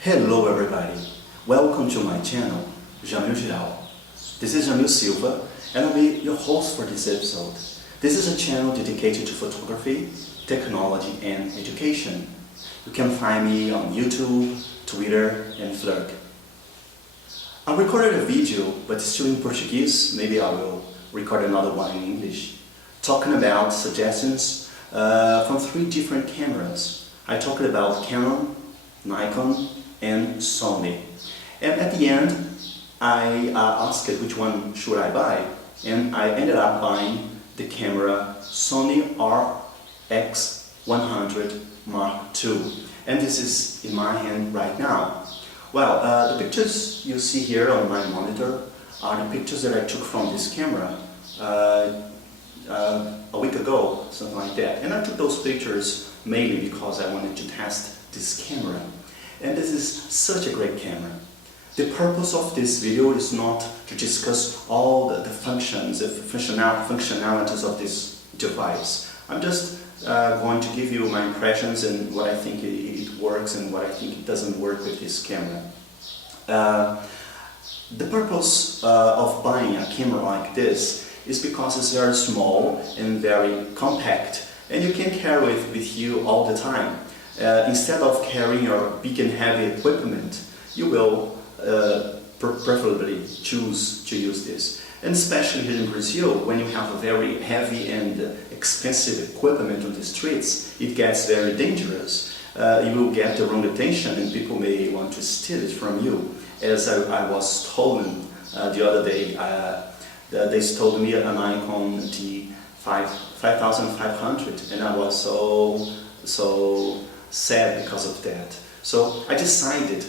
Hello everybody, welcome to my channel, Jamil Giral. This is Jamil Silva and I'll be your host for this episode. This is a channel dedicated to photography, technology and education. You can find me on YouTube, Twitter and Flickr. I recorded a video but it's still in Portuguese, maybe I will record another one in English, talking about suggestions from 3 different cameras. I talked about Canon, Nikon and Sony. And at the end, I asked which one should I buy, and I ended up buying the camera Sony RX100 II. And this is in my hand right now. Well, the pictures you see here on my monitor are the pictures that I took from this camera a week ago, something like that. And I took those pictures mainly because I wanted to test this camera. And this is such a great camera. The purpose of this video is not to discuss all the functions, the functionalities of this device. I'm just going to give you my impressions and what I think it works and what I think it doesn't work with this camera. The purpose of buying a camera like this is because it's very small and very compact, and you can carry it with you all the time. Instead of carrying your big and heavy equipment, you will preferably choose to use this. And especially here in Brazil, when you have a very heavy and expensive equipment on the streets, it gets very dangerous. You will get the wrong attention and people may want to steal it from you. As I was stolen the other day, they stole me a Nikon D5500 and I was so sad because of that. So I decided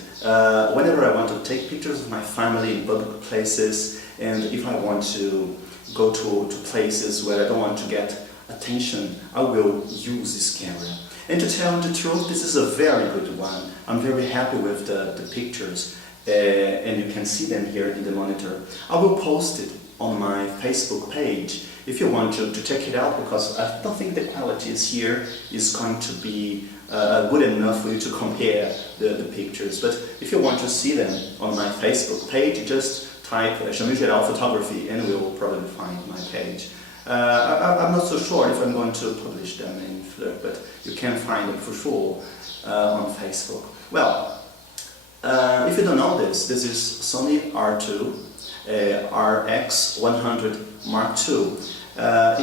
whenever I want to take pictures of my family in public places, and if I want to go to places where I don't want to get attention, I will use this camera. And to tell the truth, this is a very good one. I'm very happy with the pictures and you can see them here in the monitor. I will post it on my Facebook page if you want to check it out, because I don't think the quality here is going to be good enough for you to compare the pictures. But if you want to see them on my Facebook page, just type Jamil Giral Photography and you will probably find my page. I'm not so sure if I'm going to publish them in Flickr, but you can find them for sure on Facebook. Well, if you don't know this is Sony RX100 II.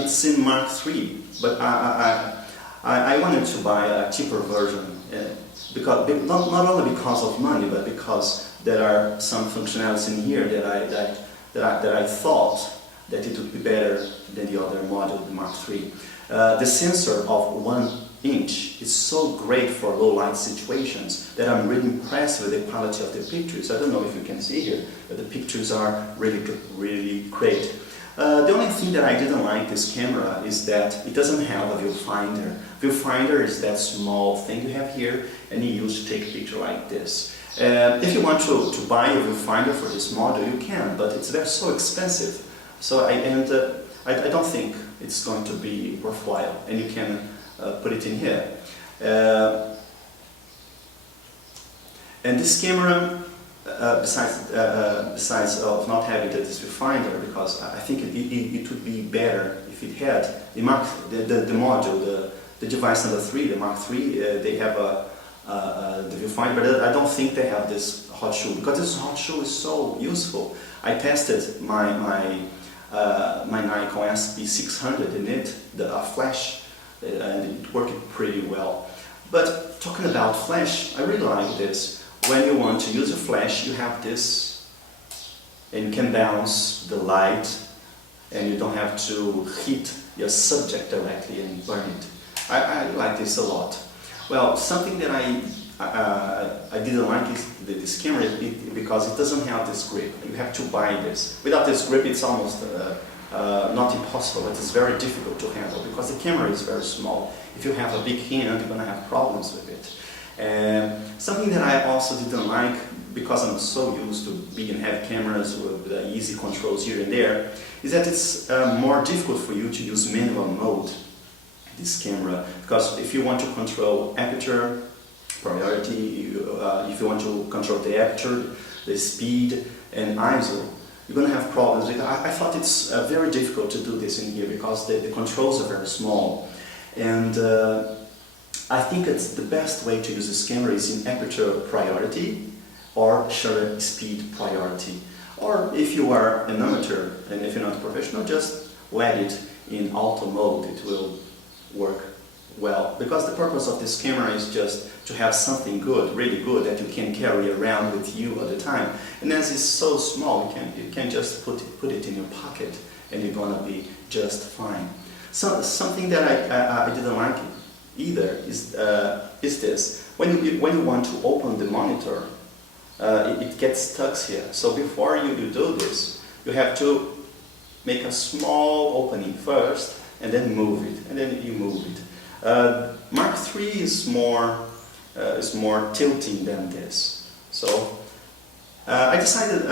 It's in Mark III, but I wanted to buy a cheaper version, because not only because of money, but because there are some functionalities in here that I thought that it would be better than the other model, the Mark III. The sensor of 1 inch is so great for low light situations that I'm really impressed with the quality of the pictures. I don't know if you can see here, but the pictures are really great. The only thing that I didn't like this camera is that it doesn't have a viewfinder. Viewfinder is that small thing you have here and you use to take a picture like this. If you want to buy a viewfinder for this model, you can, but it's so expensive. So I don't think it's going to be worthwhile, and you can put it in here. And this camera, besides of not having this viewfinder, because I think it would be better if it had the module, the device number 3, the Mark III. They have the viewfinder, but I don't think they have this hot shoe, because this hot shoe is so useful. I tested my Nikon SB600 in it, the flash, and it worked pretty well. But talking about flash, I really like this. When you want to use a flash, you have this, and you can bounce the light, and you don't have to hit your subject directly and burn it. I like this a lot. Well, something that I didn't like is this camera because it doesn't have this grip. You have to buy this. Without this grip, it's almost not impossible, but it's very difficult to handle because the camera is very small. If you have a big hand, you're going to have problems with it. Something that I also didn't like, because I'm so used to big and heavy cameras with easy controls here and there, is that it's more difficult for you to use manual mode, this camera, because if you want to control aperture, priority. If you want to control the aperture, the speed, and ISO, you're going to have problems. I thought it's very difficult to do this in here because the controls are very small. And I think it's the best way to use this camera is in aperture priority or shutter speed priority. Or if you are an amateur and if you're not a professional, just let it in auto mode. It will work well. Because the purpose of this camera is just to have something good, really good, that you can carry around with you all the time. And as it's so small, you can just put it in your pocket and you're gonna be just fine. So something that I didn't like either is this. When you want to open the monitor, it gets stuck here. So before you do this, you have to make a small opening first and then move it, and then you move it. Mark III is more tilting than this. So I decided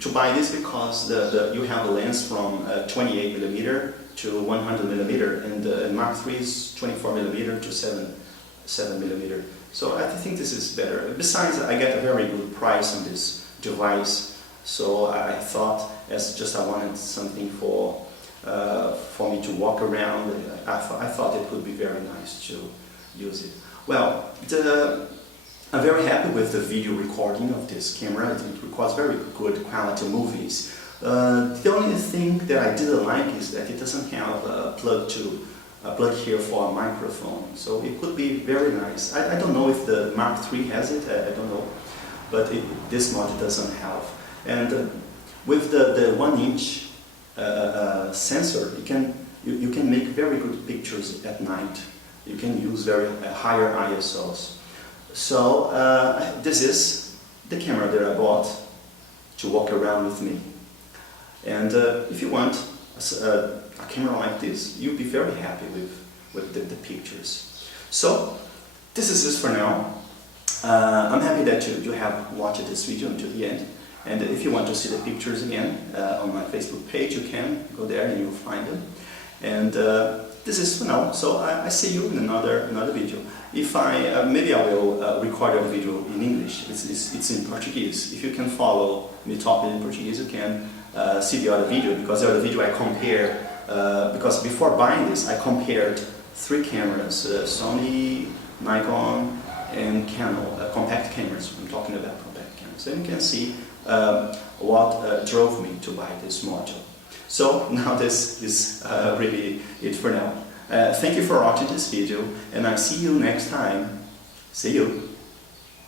to buy this because you have a lens from 28mm to 100mm, and Mark III is 24mm to 7mm. So I think this is better. Besides, I get a very good price on this device. So I thought, I wanted something for me to walk around. I thought it would be very nice to use it. Well, I'm very happy with the video recording of this camera. It records very good quality movies. The only thing that I didn't like is that it doesn't have a plug here for a microphone. So it could be very nice. I don't know if the Mark III has it. I don't know, but this model doesn't have. And with the 1-inch sensor, you can make very good pictures at night. You can use very higher ISOs. So this is the camera that I bought to walk around with me. And if you want a camera like this, you'll be very happy with the pictures. So this is it for now. I'm happy that you have watched this video until the end. And if you want to see the pictures again on my Facebook page, you can go there and you'll find them. And this is for now. So I see you in another video. If maybe I will record a video in English. It's in Portuguese. If you can follow me talking in Portuguese, you can see the other video, because the other video I compare. Because before buying this, I compared 3 cameras: Sony, Nikon, and Canon, compact cameras. I'm talking about compact cameras, and you can see what drove me to buy this module. So now this is really it for now. Thank you for watching this video, and I'll see you next time. See you!